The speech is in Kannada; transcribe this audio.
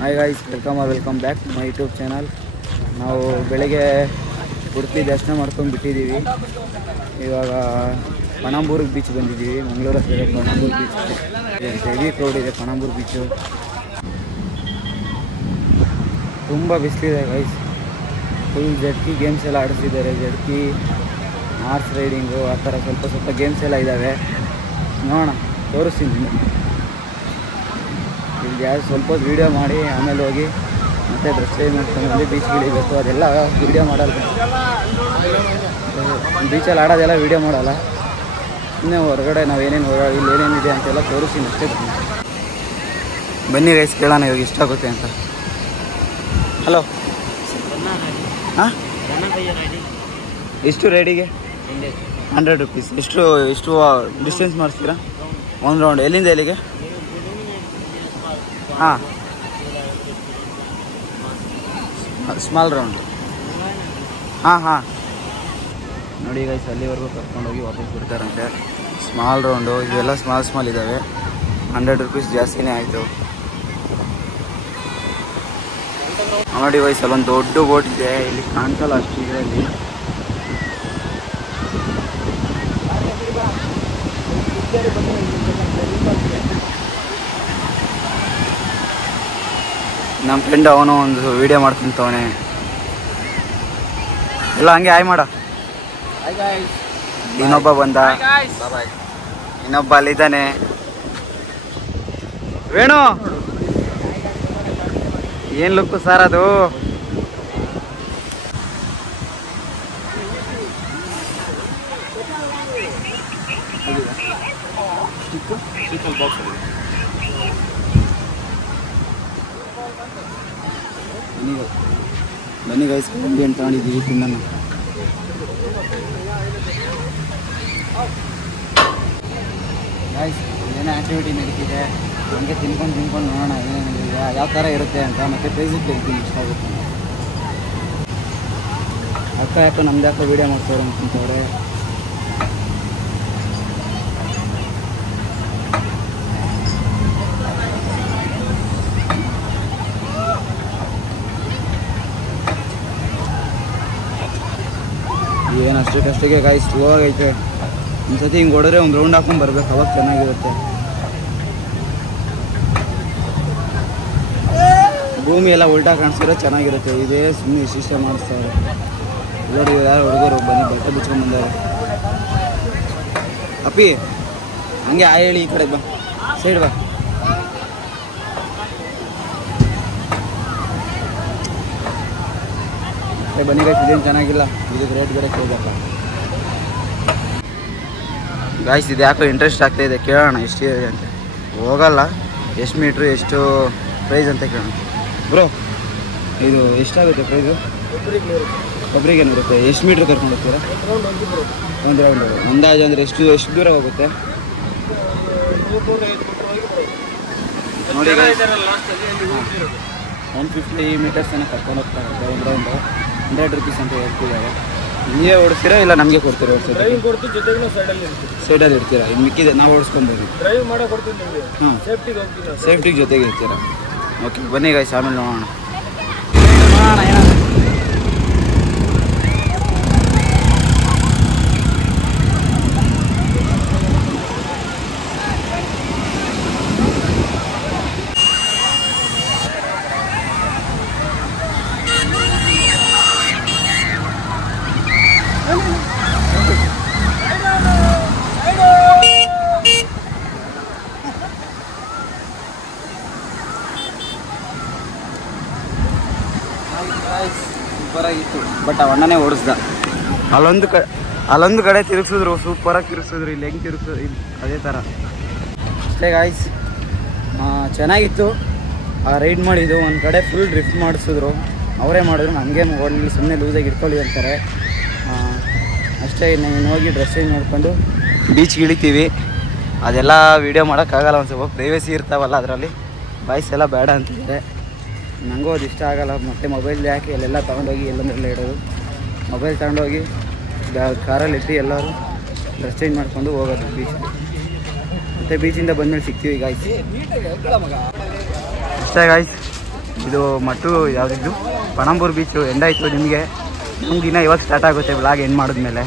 Hi guys, welcome back my YouTube channel. ನಾವು ಬೆಳಗ್ಗೆ ಉಡುಪಿ ದರ್ಶನ ಮಾಡ್ಕೊಂಡು ಬಿಟ್ಟಿದ್ದೀವಿ. ಇವಾಗ ಪಣಂಬೂರು ಬೀಚ್ ಬಂದಿದ್ದೀವಿ. ಮಂಗಳೂರು ಹತ್ತಿರ ಪಣಂಬೂರು ಬೀಚ್ ಹೆವಿ ಕ್ರೌಡ್ ಇದೆ. ಪಣಂಬೂರು ಬೀಚು ತುಂಬ ಬಿಸಿಲಿದೆ ಗೈಸ್. ಫುಲ್ ಜಡ್ಕಿ ಗೇಮ್ಸ್ ಎಲ್ಲ ಆಡಿಸ್ತಿದ್ದಾರೆ. ಜಡ್ಕಿ, ಹಾರ್ಸ್ ರೈಡಿಂಗು, ಆ ಥರ ಸ್ವಲ್ಪ ಗೇಮ್ಸ್ ಎಲ್ಲ ಇದ್ದಾವೆ. ನೋಡೋಣ, ತೋರಿಸ್ತೀನಿ. ಇಲ್ಲಿ ಯಾರು ಸ್ವಲ್ಪ ವೀಡಿಯೋ ಮಾಡಿ ಆಮೇಲೆ ಹೋಗಿ ಮತ್ತೆ ಡ್ರೆಸ್ ಚೇಂಜ್ ಮಾಡ್ಕೊಂಡು ಬೀಚ್ಗಳಿಬೇಕು. ಅದೆಲ್ಲ ವೀಡಿಯೋ ಮಾಡಲ್ಲ. ಬೀಚಲ್ಲಿ ಆಡೋದೆಲ್ಲ ವೀಡಿಯೋ ಮಾಡಲ್ಲ. ಇನ್ನೂ ಹೊರಗಡೆ ನಾವು ಏನೇನು ಇಲ್ಲಿ ಏನೇನಿದೆ ಅಂತೆಲ್ಲ ತೋರಿಸ್ತೀನಿ ಅಷ್ಟೇ. ಬನ್ನಿ ಗೈಸ್, ಕೇಳೋಣ ಇವಾಗ ಎಷ್ಟಾಗುತ್ತೆ ಅಂತ. ಹಲೋ, ಹಾಂ, ಎಷ್ಟು ರೆಡಿಗೆ? 100 ರೂಪೀಸ್. ಎಷ್ಟು ಡಿಸ್ಟೆನ್ಸ್ ಮಾಡಿಸ್ತೀರಾ? ಒಂದು ರೌಂಡ್ ಎಲ್ಲಿಂದ ಎಲ್ಲಿಗೆ? ಹಾಂ, ಸ್ಮಾಲ್ ರೌಂಡ್. ಹಾಂ ನೋಡಿ ಗೈಸ್, ಅಲ್ಲಿವರೆಗೂ ಕರ್ಕೊಂಡೋಗಿ ವಾಪಸ್ ಬಿಡ್ತಾರಂತೆ. ಸ್ಮಾಲ್ ರೌಂಡು ಇವೆಲ್ಲ ಸ್ಮಾಲ್ ಇದ್ದಾವೆ. 100 ರೂಪೀಸ್ ಜಾಸ್ತಿನೇ ಆಯಿತು. ನೋಡಿ ಗೈಸ್, ಅಲ್ಲೊಂದು ದೊಡ್ಡ ಬೋಟ್ ಇದೆ. ಇಲ್ಲಿ ಕಾಣಿಸಲ್ಲ ಅಷ್ಟು ಇದರಲ್ಲಿ. ನಮ್ಮ ಫ್ರೆಂಡ್ ಅವನು ಒಂದು ವೀಡಿಯೋ ಮಾಡ್ಕೊಂತವನೆ. ಎಲ್ಲ ಹಂಗೆ ಹಾಯ್ ಮಾಡ. ಇನ್ನೊಬ್ಬ ಬಂದ, ಇನ್ನೊಬ್ಬ ಅಲ್ಲಿದ್ದಾನೆ. ವೇಣು, ಏನು ಲುಕ್ಕು ಸರ್ ಅದು? ಬನ್ನಿ ಗೈಸ್, ಏನು ತಗೊಂಡಿದ್ದೀವಿ ತಿನ್ನೋಣ. ಗೈಸ್, ಏನೋ ಆ್ಯಕ್ಟಿವಿಟಿ ನಡೀತಿದೆ. ನಮಗೆ ತಿನ್ಕೊಂಡು ನೋಡೋಣ ಏನೇನಿದೆ, ಯಾವ ಥರ ಇರುತ್ತೆ ಅಂತ. ಮತ್ತು ಪ್ರೈಸಿಗೆ ಕೇಳ್ತೀನಿ ಎಷ್ಟಾಗುತ್ತೆ. ಯಾಕೋ ನಮ್ದು ಯಾಕೋ ವೀಡಿಯೋ ಮಾಡ್ತಾರೆ ಅಂತಂತವ್ರೆ. ಏನು ಅಷ್ಟಕ್ಕೆ ಗಾಯ ಸ್ಲೋ ಆಗೈತೆ. ಒಂದು ಸತಿ ಹಿಂಗೆ ಹೊಡೆದ್ರೆ ಒಂದು ರೌಂಡ್ ಹಾಕೊಂಡು ಬರ್ಬೇಕು, ಅವಾಗ ಚೆನ್ನಾಗಿರುತ್ತೆ. ಭೂಮಿ ಎಲ್ಲ ಉಲ್ಟಾ ಕಾಣಿಸಿದ್ರೆ ಚೆನ್ನಾಗಿರುತ್ತೆ. ಇದೇ ಸುಮ್ಮನೆ ಇಷ್ಟ ಮಾಡಿಸ್ತಾರೆ. ನೋಡಿ ಯಾರು ಹುಡುಗರು ಬನ್ನಿ ಬಟ್ಟೆ ಬಿಚ್ಕೊಂಡು ಬಂದವರು. ಅಪ್ಪಿ ಹಂಗೆ ಹೇಳಿ, ಈ ಕಡೆ ಬಾ, ಸೈಡ್ ಬಾ. ಬನ್ನಿ ಗಾಯ್ಸ್, ಇದೇನು ಚೆನ್ನಾಗಿಲ್ಲ. ಇದಕ್ಕೆ ರೇಟ್ ಬೇರೆ ಕೇಳಬೇಕ ಗಾಯ್ಸ್. ಇದು ಯಾಕೋ ಇಂಟ್ರೆಸ್ಟ್ ಆಗ್ತಾಯಿದೆ. ಕೇಳೋಣ ಎಷ್ಟಿದೆ ಅಂತ. ಹೋಗಲ್ಲ, ಎಷ್ಟು ಮೀಟ್ರು, ಎಷ್ಟು ಪ್ರೈಸ್ ಅಂತ ಕೇಳೋಣ. ಬ್ರೋ, ಇದು ಎಷ್ಟಾಗುತ್ತೆ ಪ್ರೈಸು? ಒಬ್ರಿಗೆ ಏನಿರುತ್ತೆ? ಎಷ್ಟು ಮೀಟ್ರ್ ಕರ್ಕೊಂಡು ಹೋಗ್ತೀರಾ? ಒಂದು ರೌಂಡು ಅಂದಾಜು ಅಂದರೆ ಎಷ್ಟು ದೂರ ಹೋಗುತ್ತೆ ನೋಡಿ? 150 ಮೀಟರ್ಸ್ ತನಕ ಕರ್ಕೊಂಡು ಹೋಗ್ತಾರಂತೆ ಒಂದು ರೌಂಡು. 100 ರೂಪೀಸ್ ಅಂತ ಹೇಳ್ತಿದ್ದಾರೆ. ನೀವೇ ಓಡಿಸ್ತೀರಾ ಇಲ್ಲ ನಮಗೆ ಕೊಡ್ತೀರಾ? ಸೈಡಲ್ಲಿ ಇರ್ತೀರಾ? ಇನ್ನು ಮಿಕ್ಕಿದೆ ನಾವು ಓಡಿಸ್ಕೊಂಡ್ಬಂದು. ಹಾಂ, ಸೇಫ್ಟಿಗೆ ಜೊತೆಗೆ ಇರ್ತೀರಾ? ಓಕೆ, ಬನ್ನಿ ಗಾಯ್ಸ್, ಆಮೇಲೆ ನೋಡೋಣ. ಸೂಪರಾಗಿತ್ತು. ಬಟ್ ಅವಣ್ಣನೇ ಓಡಿಸ್ದ. ಅಲ್ಲೊಂದು ಕಡೆ ತಿರುಗಿಸಿದ್ರು, ಸೂಪರಾಗಿ ತಿರುಗಿಸಿದ್ರು. ಇಲ್ಲಿ ಹೆಂಗೆ ತಿರುಗಿಸೋದು ಇಲ್ಲಿ ಅದೇ ಥರ ಅಷ್ಟೇ ಗಾಯ್ಸ್. ಚೆನ್ನಾಗಿತ್ತು. ರೈಡ್ ಮಾಡಿದ್ದು ಒಂದು ಕಡೆ ಫುಲ್ ಡ್ರಿಫ್ಟ್ ಮಾಡಿಸಿದ್ರು. ಅವರೇ ಮಾಡಿದ್ರು, ನಮಗೆ ಓಡಲಿ ಸುಮ್ಮನೆ ಲೂಸಾಗಿ ಇಟ್ಕೊಳ್ಳಿ ಅಂತಾರೆ ಅಷ್ಟೇ. ಇನ್ನು ಹೋಗಿ ಡ್ರೆಸ್ ಚೇಂಜ್ ಮಾಡಿಕೊಂಡು ಬೀಚ್ಗೆ ಇಳಿತೀವಿ. ಅದೆಲ್ಲ ವೀಡಿಯೋ ಮಾಡೋಕ್ಕಾಗಲ್ಲ. ಒಂದು ಸ್ವಲ್ಪ ಪ್ರೈವೇಸಿ ಇರ್ತಾವಲ್ಲ, ಅದರಲ್ಲಿ ವಾಯ್ಸ್ ಎಲ್ಲ ಬೇಡ ಅಂತಿದ್ದಾರೆ. ನನಗೂ ಅದು ಇಷ್ಟ ಆಗಲ್ಲ. ಮತ್ತು ಮೊಬೈಲ್ ಯಾಕೆ ಅಲ್ಲೆಲ್ಲ ತೊಗೊಂಡೋಗಿ ಎಲ್ಲಂದ್ರೆಲ್ಲ ಇಡೋದು. ಮೊಬೈಲ್ ತೊಗೊಂಡೋಗಿ ಕಾರಲ್ಲಿ ಇಟ್ಟು ಎಲ್ಲರೂ ಡ್ರೆಸ್ ಚೇಂಜ್ ಮಾಡಿಕೊಂಡು ಹೋಗೋದು ಬೀಚ್. ಮತ್ತು ಬೀಚಿಂದ ಬಂದಮೇಲೆ ಸಿಗ್ತೀವಿ ಗಾಯ್ಸ್. ಅಷ್ಟೇ ಗಾಯ್ಸ್, ಇದು ಮಟ್ಟು ಯಾವುದಿದ್ದು ಪಣಂಬೂರು ಬೀಚು ಎಂಡಾಯಿತು ನಿಮಗೆ. ನಮ್ಗೆ ದಿನ ಇವಾಗ ಸ್ಟಾರ್ಟ್ ಆಗುತ್ತೆ ವ್ಲಾಗ್ ಎಂಡ್ ಮಾಡಿದ್ಮೇಲೆ.